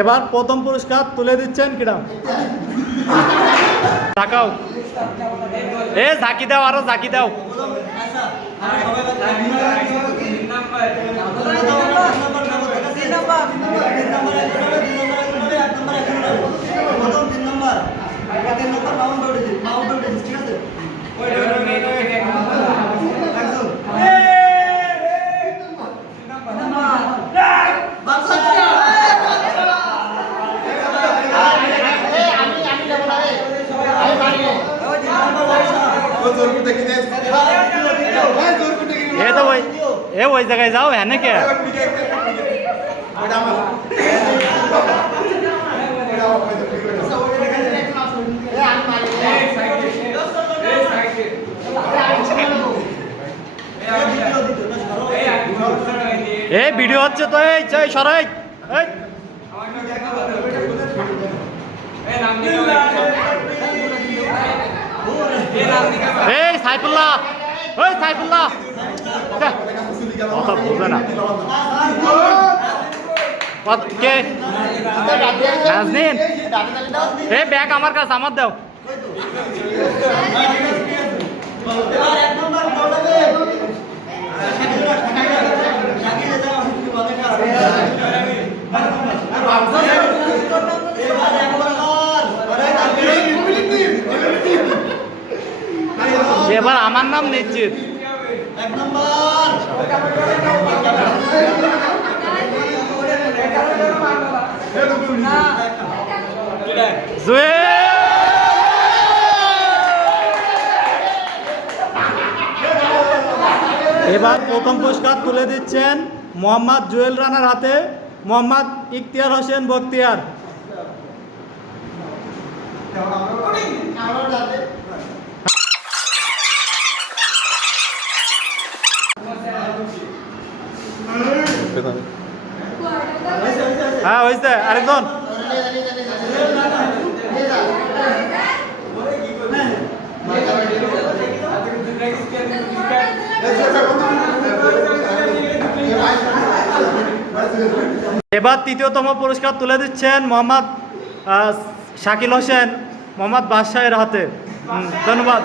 এবার প্রথম পুরস্কার তুলে দিচ্ছেন কিরাম? তাকাও। এ ঝাঁকি দাও আরও ঝাঁকি দাও। এ তো ওই এ ওই জায়গায় যাও হ্যাঁ নাকি? এ, ভিডিও হচ্ছে তো এই সরাই এই এই সাইফুল্লাহ ওই সাইফুল্লাহ। কথা বলবে না। কে? নাজনীন। এ ব্যাগ আমার কাছে, আমার দাও। এবার আমার নাম নিশ্চিত। এবার প্রথম পুরস্কার তুলে দিচ্ছেন মোহাম্মদ জুয়েল রানার হাতে, মোহাম্মদ ইখতিয়ার হোসেন বখতিয়ার। হ্যাঁ হয়েছে। আরেকজন। এবার তৃতীয়তম পুরস্কার তুলে দিচ্ছেন মোহাম্মদ শাকিল হোসেন, মোহাম্মদ বাদশাহের হাতে। ধন্যবাদ।